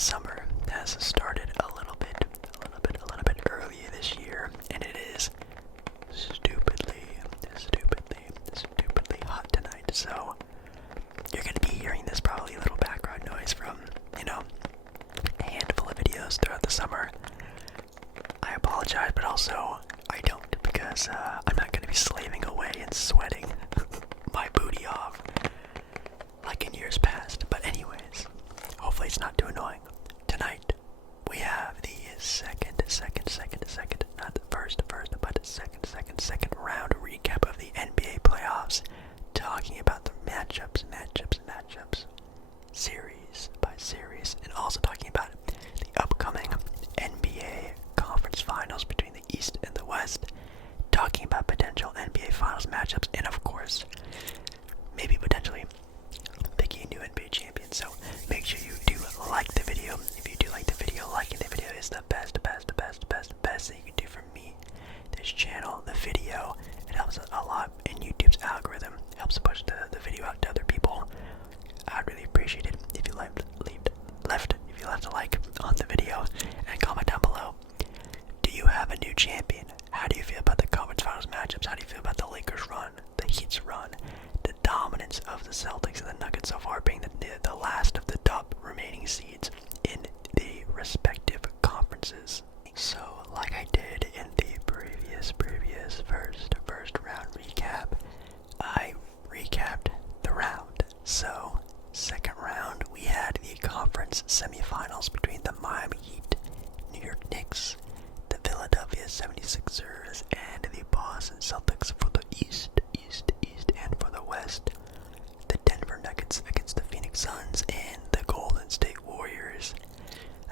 summer has started a little bit earlier this year, and it is stupidly hot tonight. So you're gonna be hearing this probably a little background noise from, a handful of videos throughout the summer. I apologize, but also I don't, because I'm not gonna be slaving away and sweating my booty off like in years past. But anyways, hopefully it's not too annoying. Tonight we have the not the first, but second round recap of the NBA playoffs, talking about the matchups, series by series, and also talking about the upcoming NBA conference finals between the East and the West, talking about potential NBA finals matchups, and of course, maybe potentially picking a new NBA champion. So make sure you do like the video. If you do like the video, liking the video is the best thing you can do for me, this channel, the video. It helps a lot in YouTube's algorithm, helps push the video out to other people. I'd really appreciate it if you left a like on the video and comment down below. Do you have a new champion? How do you feel about the conference finals matchups? How do you feel about the Lakers run, the Heat's run, the dominance of the Celtics and the Nuggets so far being the last of the top remaining seeds in the respective conferences? So, like I did in the previous first round recap, I recapped the round. So, second round, we had the conference semifinals between the Miami Heat, New York Knicks, the Philadelphia 76ers, and the Boston Celtics for the East, and for the West, the Denver Nuggets against the Phoenix Suns, and the Golden State Warriors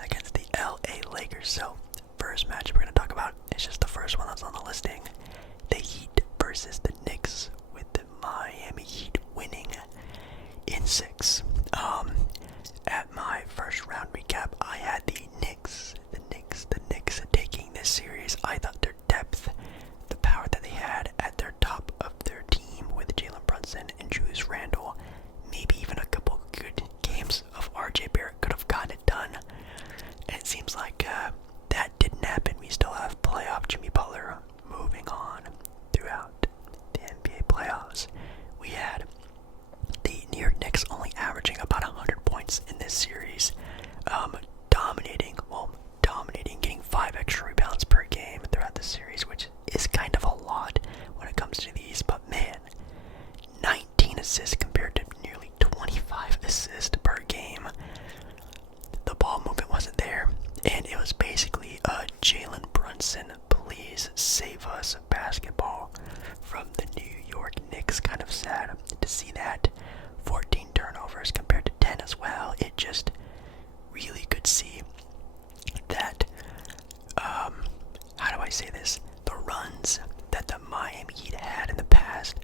against the LA Lakers. So, first match we're going to talk about is just the first one that's on the listing, the Heat versus the Knicks, with the Miami Heat winning in 6. At my first round recap, I had the Knicks taking this series. I thought their depth, the power that they had at their top of their team with Jalen Brunson and Julius Randle, maybe even a couple good games of RJ Barrett could have gotten it done. And it seems like that didn't happen. We still have playoff Jimmy Butler moving on throughout the NBA playoffs. We had the New York Knicks only averaging about 100 points in this series, dominating, getting 5 extra rebounds per game throughout the series, which is kind of a lot when it comes to these. But man, 19 assists compared to nearly 25 assists per game. The ball movement wasn't there, and it was basically a Jalen Brunson, please save us basketball from the New York Knicks. Kind of sad to see that. 14 turnovers compared to 10 as well. It just really could see that, how do I say this? The runs that the Miami Heat had in the past,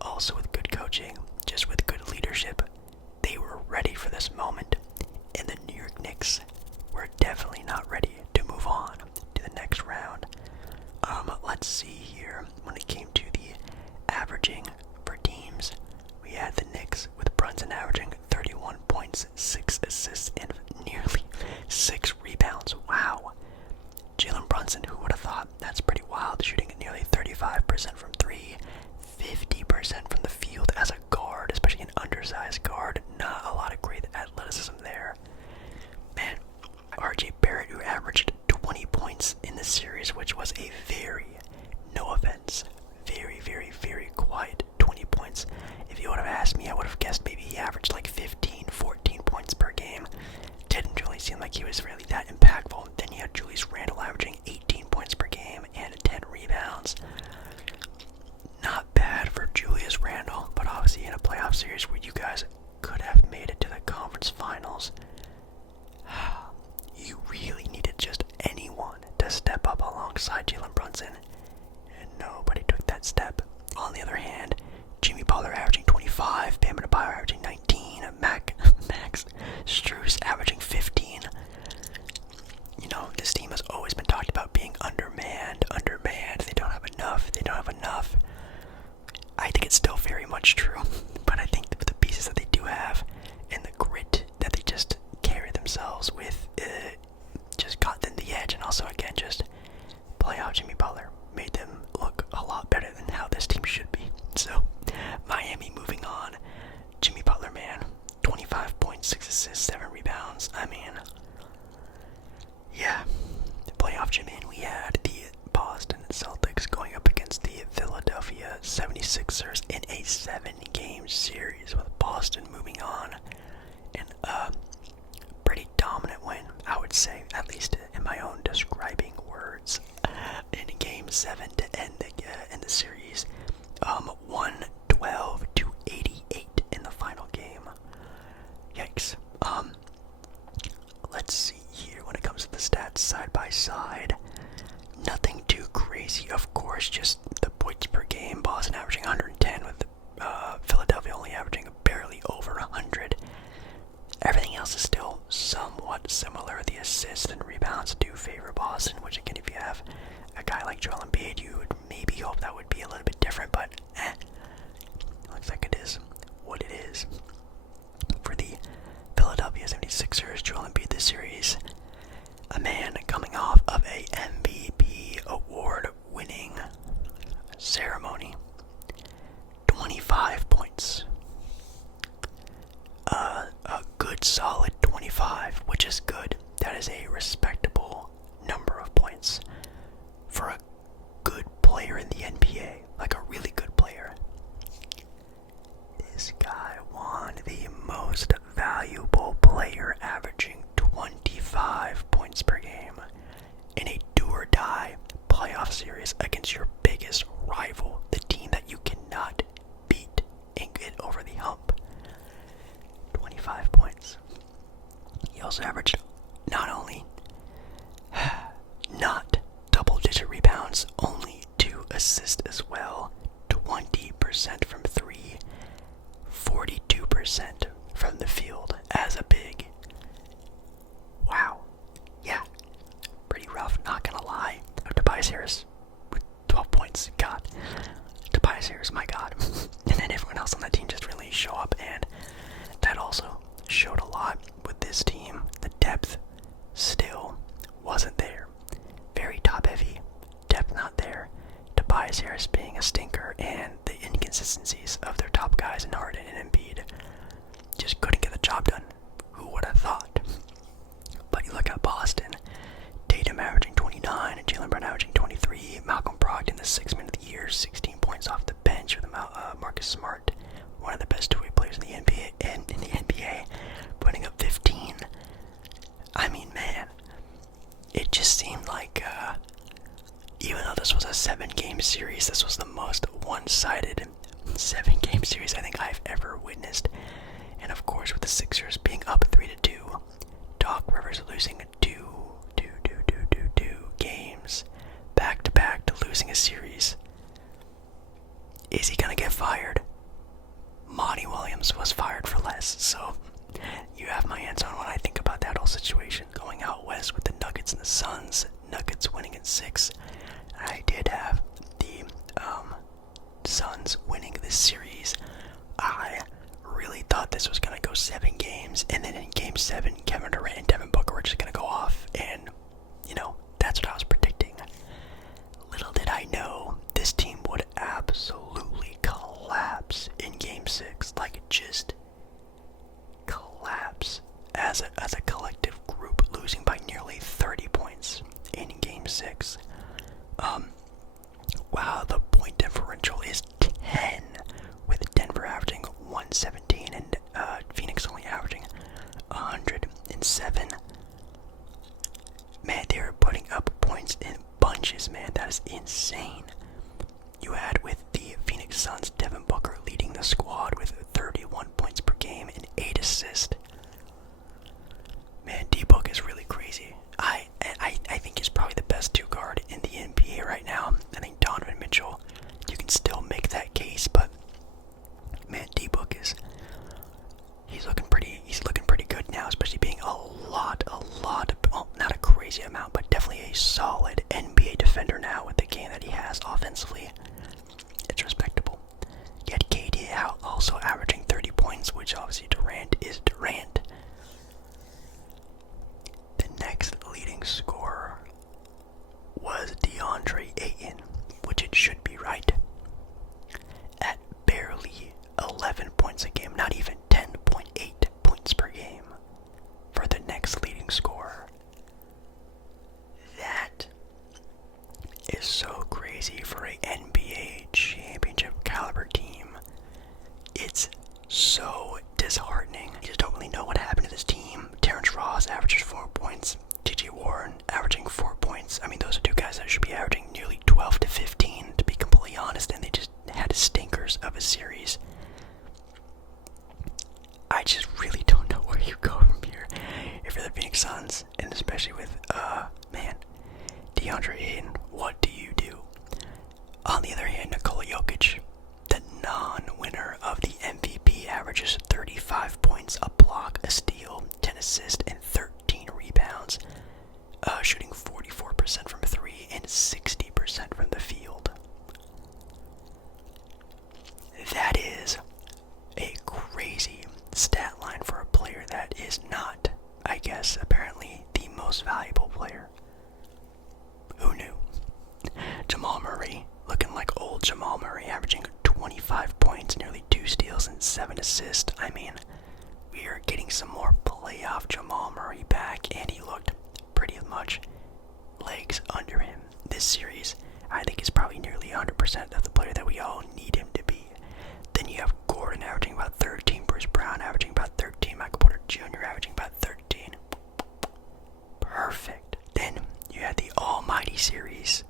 also with good coaching, just with good leadership, they were ready for this moment. And the New York Knicks were definitely not ready to move on to the next round. Let's see here. When it came to the averaging for teams, we had the Knicks with Brunson averaging 31 points, 6 assists, and nearly 6 rebounds. Wow. Jalen Brunson, who would have thought? That's pretty wild, shooting at nearly 35% from 3, 50% from the field as a guard, especially an undersized guard. Not a lot of great athleticism there. Man, RJ Barrett, who averaged 20 points in this series, which was a very, no offense, very quiet 20 points. If you would have asked me, I would have guessed maybe he averaged like 15, 14 points per game. Didn't really seem like he was really that impactful. Then you had Julius Randle averaging 18 points per game and 10 rebounds. Not bad for Julius Randle, but obviously in a playoff series where you guys could have made it to the conference finals, you really needed just anyone to step up alongside Jalen Brunson, and nobody took that step. On the other hand, Jimmy Butler averaging 25, Bam Adebayo averaging 19, Max Strus averaging 15. This team has always been talked about being undermanned. They don't have enough. I think it's still very much true, but I think the pieces that they do have and the grit that they just carry themselves with, 6 assists, 7 rebounds. I mean, yeah. The playoff Jimmy, we had the Boston Celtics going up against the Philadelphia 76ers in a 7-game series, with Boston moving on in a pretty dominant win, I would say, at least in my own describing words, in Game 7 to end the series. 112 to 88 in the final game. Yikes. Let's see here when it comes to the stats side by side. Nothing too crazy, of course, just the points per game. Boston averaging 110 with Philadelphia only averaging barely over 100. Everything else is still somewhat similar. The assists and rebounds do favor Boston, which again, if you have a guy like Joel Embiid, you would maybe hope that would be a little bit different, but looks like it is what it is. For the Philadelphia 76ers, Joel Embiid this series, a man coming off of a MVP award-winning ceremony. 25 points. A good solid 25, which is good. That is a respectable number of points for a good player in the NBA, like a really good player. This guy won the most valuable player, averaging 25 points per game in a do-or-die playoff series against your biggest rival, the team that you cannot beat and get over the hump. 25 points. He also averaged not only not double-digit rebounds, only 2 assists as well, 20% from 3, 42% from the field as a big. Wow. Yeah. Pretty rough, not gonna lie. Tobias Harris with 12 points. God. Tobias Harris, my God. And then everyone else on that team just really show up, and that also showed a lot with this team. The depth still wasn't there. Very top heavy. Depth not there. Tobias Harris being a stinker, and the inconsistencies of their top guys in Harden and Embiid just couldn't get the job done. Who would have thought? But you look at Boston. Tatum averaging 29, Jaylen Brown averaging 23, Malcolm Brogdon, the 6th man of the year, 16 points off the bench with Marcus Smart, one of the best two-way players in the NBA, putting up 15. I mean, man, it just seemed like, even though this was a 7-game series, this was the most one-sided 7-game series I think I've ever witnessed. And of course, with the Sixers being up 3-2, Doc Rivers losing 2 games back-to-back to losing a series. Is he gonna get fired? Monty Williams was fired for less, so you have my answer on what I think about that whole situation. Going out west with the Nuggets and the Suns, Nuggets winning in 6. I did have the Suns winning this series. I really thought this was going to go 7 games, and then in Game 7, Kevin Durant and Devin Booker were just going to go off, and, that's what I was predicting. Little did I know this team would absolutely collapse in Game 6, like just collapse as a collective group, losing by nearly 30 points in Game 6. Wow, the point differential is 10, with Denver averaging 117 and Phoenix only averaging 107. Man, they were putting up points in bunches, man. That is insane. You had with the Phoenix Suns, Devin Booker leading the squad with 31 points per game and 8 assists. Man, D-Book is really crazy. I think he's probably the best 2-guard in the NBA right now. I think Donovan Mitchell, you can still make that case, but man, D-Book he's looking pretty good now, especially being a lot, well, not a crazy amount, but definitely a solid NBA defender now with the game that DeAndre Ayton, what do you do? On the other hand, Nikola Jokic, the non-winner of the MVP, averages 35 points, a block, a steal, 10 assists, and 13 rebounds, shooting 44% from 3 and 60% from the field. That is a crazy stat line for a player that is not, I guess, apparently the most valuable player. Who knew? Jamal Murray, looking like old Jamal Murray, averaging 25 points, nearly 2 steals, and 7 assists. I mean, we are getting some more playoff Jamal Murray back, and he looked pretty much legs under him. This series, I think, is probably nearly 100% of the player that we all need him to be. Then you have Gordon averaging about 13, Bruce Brown averaging about 13, Michael Porter Jr. averaging about 13. Perfect. Then you had the almighty series,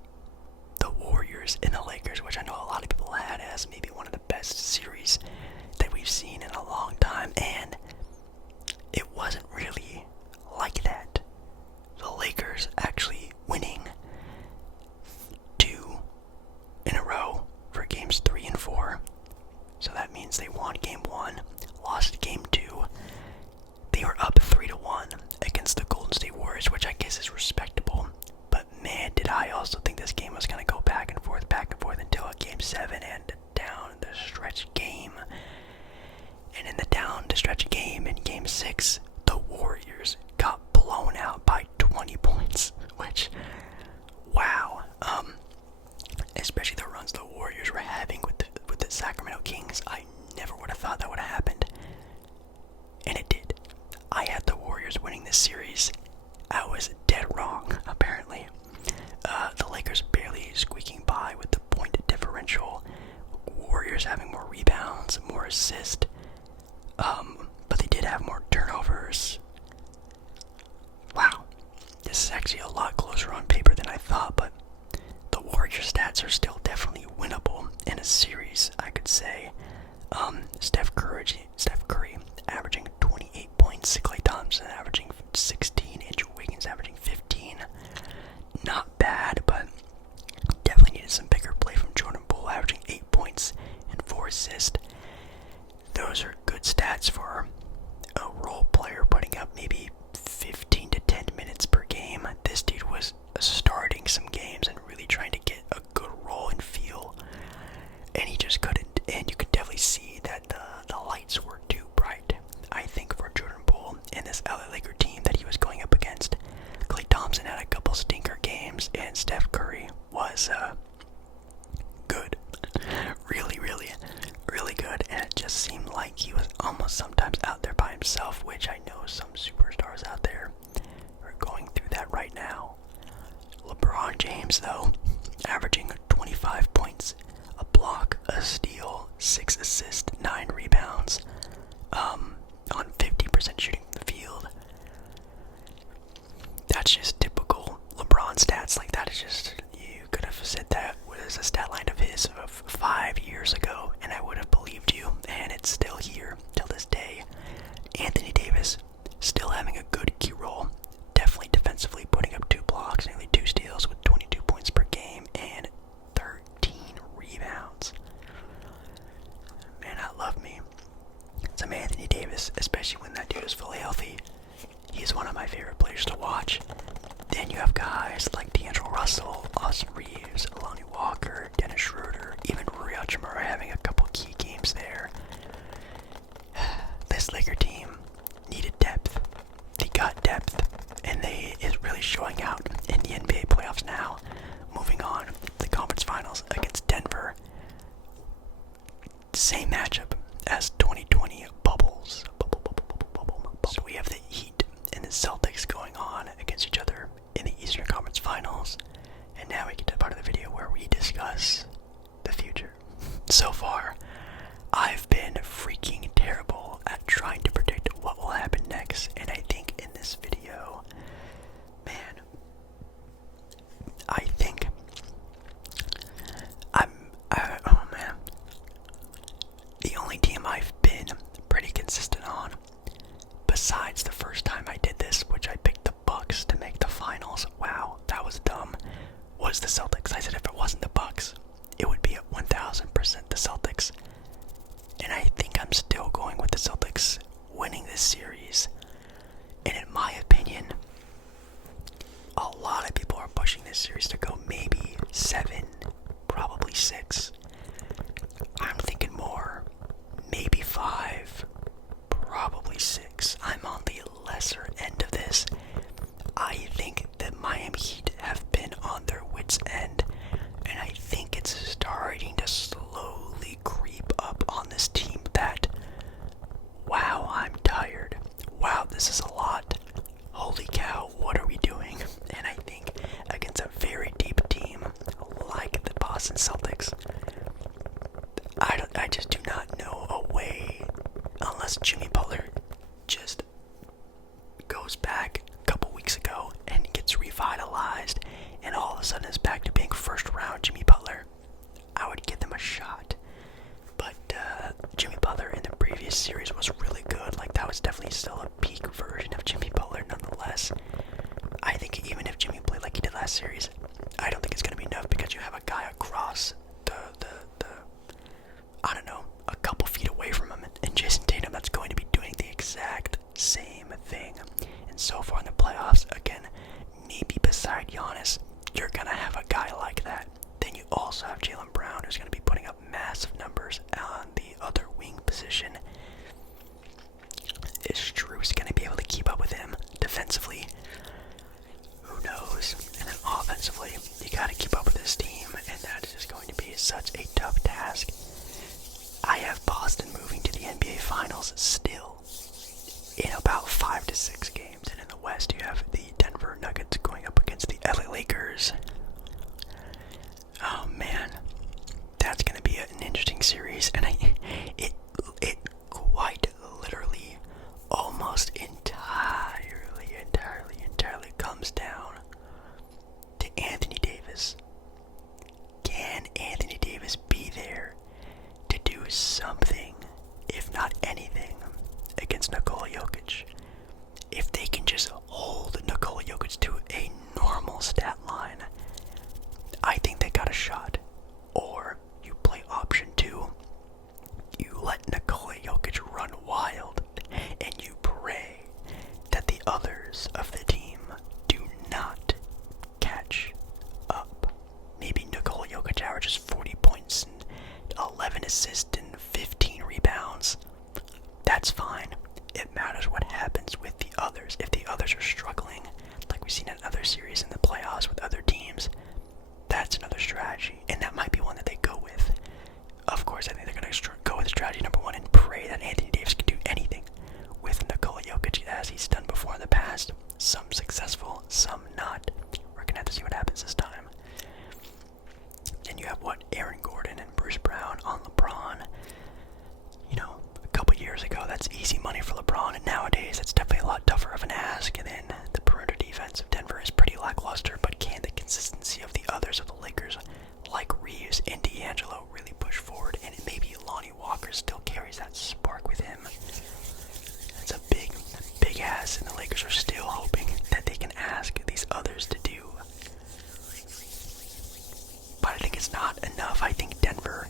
the Warriors and the Lakers, which I know a lot of people had as maybe one of the best series that we've seen in a long time, and it wasn't really like that. The Lakers actually winning 2 in a row for games 3 and 4. So that means they won game 1, lost game 2. They were up 3-1 against the Golden State Warriors, which I guess is respectable. But man, did I also think this game was going to go back and forth until game 7 and down the stretch game. And in the down the stretch game in game 6, the Warriors got blown out by 20 points, which, wow. Especially the runs the Warriors were having with the Sacramento Kings, I never would have thought that would have happened. And it did. I had the Warriors winning this series. I was dead wrong, apparently. The Lakers barely squeaking by with the point differential. Warriors having more rebounds, more assists. But they did have more turnovers. Wow. This is actually a lot closer on paper than I thought, but the Warriors stats are still definitely winnable in a series, I could say. Steph Curry averaging 28 points, Klay Thompson averaging 16, Andrew Wiggins averaging 15. Not bad, but definitely needed some bigger play from Jordan Poole, averaging 8 points and 4 assists. Those are good stats for a role player putting up maybe 15 to 10 minutes per game. This dude was starting some games and really trying to get a good role and feel, and he just couldn't. And you could definitely see that the lights were too bright, I think, for Jordan Poole and this LA Laker team that he was going up against. Klay Thompson had a couple stinker games, and Steph Curry was good. Really good, and it just seemed like he was almost sometimes out there by himself, which I know some superstars out there are going through that right now. LeBron James, though, averaging 25 points, a block, a steal, 6 assists, 9 rebounds, on 50% shooting from the field. That's just typical LeBron stats. Like, that is just, you could have said that was a stat line of his of 5 years ago, and I would have believed you, and it's still here till this day. Anthony Davis, still having a good key role, definitely defensively putting up 2 blocks, nearly 2 steals with 22 points per game, and 13 rebounds. Man, I love me some Anthony Davis, especially when that dude is fully healthy. He's one of my favorite players to watch. Then you have guys like D'Angelo Russell, Austin Reeves, Lonnie Walker, Dennis Schroeder, even Rui Hachimura having a couple key games there. This Laker team needed depth. They got depth, and is really showing out in the NBA playoffs now. Moving on, the conference finals against Denver. Same matchup as 2020 bubbles. So we have the Heat and the Celtics going on against each other in the Eastern Conference Finals. And now we get to the part of the video where we discuss the future. So far, I've been freaking terrible at trying to predict what will happen next. And I think in this video, man, I think oh man, the only team I've been pretty consistent on, besides the first time I did this, which I picked the Bucks to make the finals. Wow, that was dumb. was the Celtics. I said if it wasn't the Bucks, it would be at 1000% the Celtics. And I think I'm still going with the Celtics winning this series. And in my opinion, a lot of people are pushing this series to go maybe 7, probably 6. I'm thinking more, maybe 5, probably 6. I'm on the lesser end of this. I think the Miami Heat have been on their wits' end, and I think it's starting to slowly creep up on this team that, wow, I'm tired. Wow, this is a lot. Holy cow, what are we doing? And I think against a very deep team like the Boston Celtics, I just do not know a way, unless Jimmy Butler just goes back a couple weeks ago and gets revitalized and all of a sudden is back to being first round Jimmy Butler. I would give them a shot. But Jimmy Butler in the previous series was really good. Like, that was definitely still a peak version of Jimmy Butler nonetheless. I think even if Jimmy played like he did last series, I don't think it's going to be enough because you have a guy across the I don't know, a couple feet away from him and Jason Tatum that's going to be doing the exact same thing. And so far in the playoffs, again, maybe beside Giannis, you're going to have a guy like that. Then you also have Jaylen Brown, who's going to be putting up massive numbers on the other wing position. Is Strus going to be able to keep up with him defensively? Who knows? And then offensively, you got to keep up with this team, and that is just going to be such a tough task. I have Boston moving to the NBA Finals still in about 5 to 6 games. And in the West, you have the Denver Nuggets going up against the LA Lakers. Oh man, that's going to be an interesting series. And it quite literally almost entirely comes down to Anthony Davis. Can Anthony Davis be there to do something, if not anything, against Nikola Jokic? If they can just hold Nikola Jokic to a normal stat line, I think they got a shot. Or you play option 2, you let Nikola Jokic run wild, and you pray that the others of the team do not catch up. Maybe Nikola Jokic averages 40 points and 11 assists and 15 rebounds. That's fine. It matters what happens with the others. If the others are struggling, like we've seen in other series in the playoffs with other teams, that's another strategy, and that might be one that they go with. Of course, I think they're going to go with strategy number 1 and pray that Anthony Davis can do anything with Nikola Jokic as he's done before in the past. Some successful, some not. We're going to have to see what happens this time. Then you have Aaron Gordon and Bruce Brown on LeBron. You know, a couple years ago, that's easy money for LeBron, and nowadays it's definitely a lot tougher of an ask. And then the perimeter defense of Denver is pretty lackluster, but can the consistency of the others of the Lakers, like Reeves and D'Angelo, really push forward? And maybe Lonnie Walker still carries that spark with him. That's a big ask, and the Lakers are still hoping that they can ask these others to do. But I think it's not enough. I think Denver,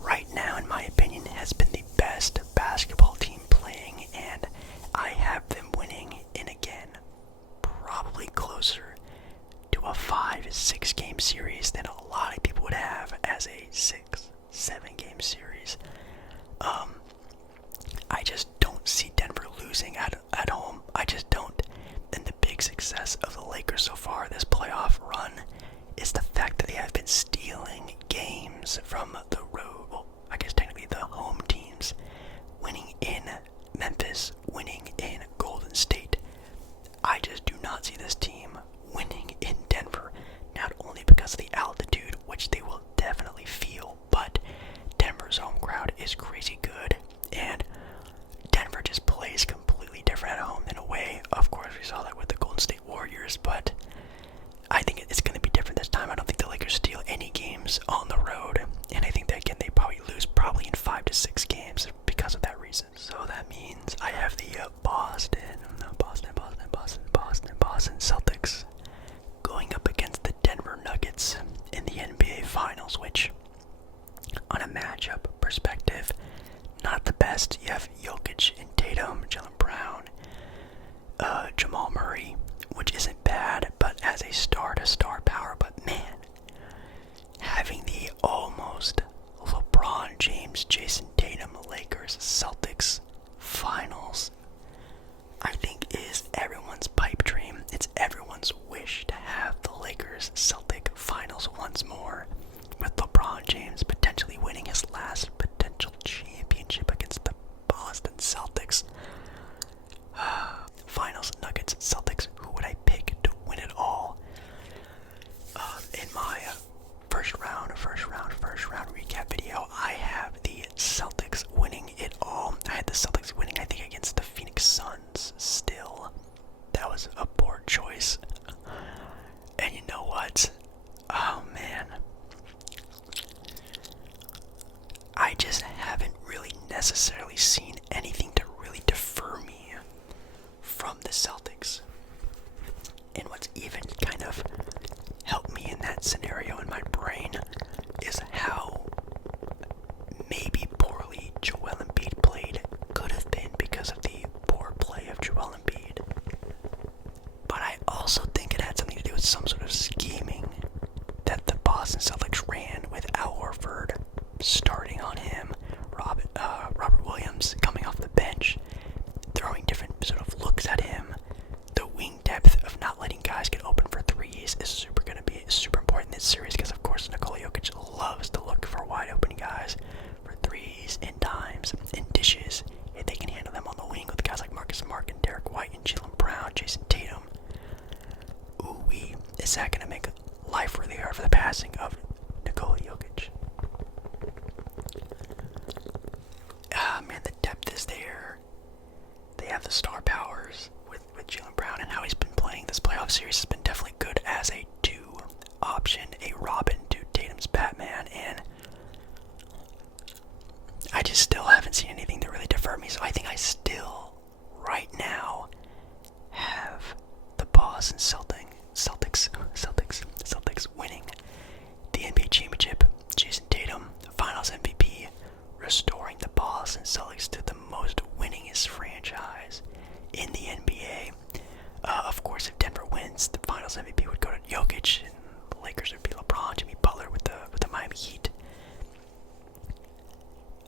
right now, in my opinion, has been the best basketball team playing, and I have them winning in, again, probably closer to a 5-6 game series than a lot of people would have as a 6-7 game series. I just don't see Denver losing at home. I just don't. And the big success of the Lakers so far this playoff run is the fact that they have been stealing games from the road, well, I guess technically the home teams, winning in Memphis, winning in Golden State. I just do not see this team winning in Denver, not only because of the altitude, which they will definitely feel, but Denver's home crowd is crazy good, and Denver just plays completely different at home than away. Of course, we saw that with the Golden State Warriors, but I think it's going to be different this time. I don't think the Lakers steal any games on the road, and I think that, again, they probably lose probably in 5-6 games because of that reason. So that means I have the Boston Celtics going up against the Denver Nuggets. Finals, which, on a matchup perspective, not the best. You have Jokic and Tatum, Jaylen Brown, Jamal Murray, which isn't bad, but as a star-to-star power. But man, having the almost LeBron James, Jason Tatum, Lakers, Celtics Finals, I think is everyone's pipe dream. It's everyone's wish to have the Lakers Celtic Finals once more, with LeBron James potentially winning his last potential championship against the Boston Celtics. Finals, Nuggets, Celtics. Who would I pick to win it all? In my first round recap video, I have the Celtics winning it all. I had the Celtics winning, I think, against the Phoenix Suns still. That was a poor choice. And you know what? Oh man. I just haven't really necessarily seen anything to really defer me from the Celtics. And what's even kind of helped me in that scenario in my brain is how maybe poorly Joel Embiid played could have been because of the poor play of Joel Embiid. But I also think it had something to do with some sort of scheming that the Boston Celtics ran with Al Horford starting on him, Robert Williams coming off the bench, throwing different sort of looks at him. The wing depth of not letting guys get open for threes is super important in this series because, of course, Nikola Jokic loves to look for wide open guys for threes and dimes and dishes. If they can handle them on the wing with guys like Marcus Smart and Derek White and Jaylen Brown, Jason Tatum, ooh-wee, is that going to make life really hard for the passing of Nikola Jokic? Man, the depth is there. They have the star powers with Jaylen Brown, and how he's been playing this playoff series has been definitely good as a two option, a Robin to Tatum's Batman, and I just still haven't seen anything that really defer me, so I think I still, right now, have the Boston Celtics winning the NBA championship. Jason Tatum, the Finals MVP, restoring the Boston Celtics to the most winningest franchise in the NBA. Of course, if Denver wins, the Finals MVP would go to Jokic, and the Lakers would be LeBron, Jimmy Butler with the Miami Heat.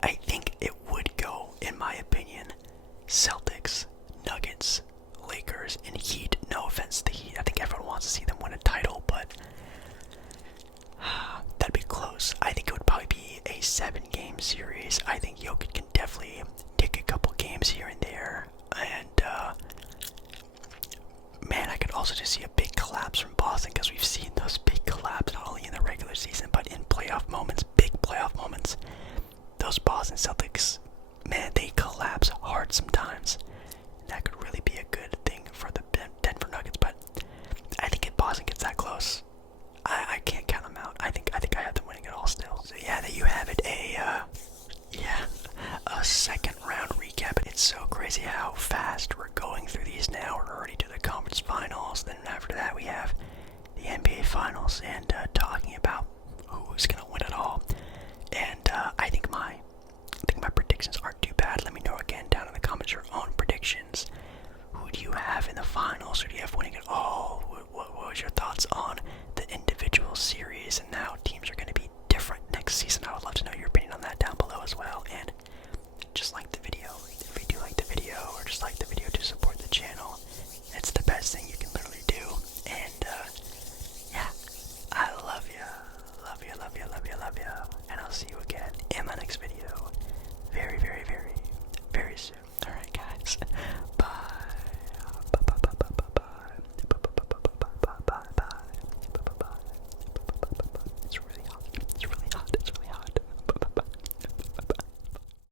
I think it would go, in my opinion, Celtics, Nuggets, Lakers, and Heat. No offense to the Heat. I think everyone wants to see them win a title, but that'd be close. I think it would probably be a 7-game series. I think Jokic can definitely take a couple games here and there. And, man, I could also just see a big collapse from Boston, because we've seen those big collapses not only in the regular season, but in playoff moments, big playoff moments. Those Boston Celtics, man, they collapse hard sometimes. That could really be a good thing for the Denver Nuggets, but I think if Boston gets that close, I can't count them out. I think I have them winning it all still. So yeah, there you have it. A second round recap. It's so crazy how fast we're going through these now. We're already to the conference finals. Then after that we have the NBA finals and talking about who's gonna win it all.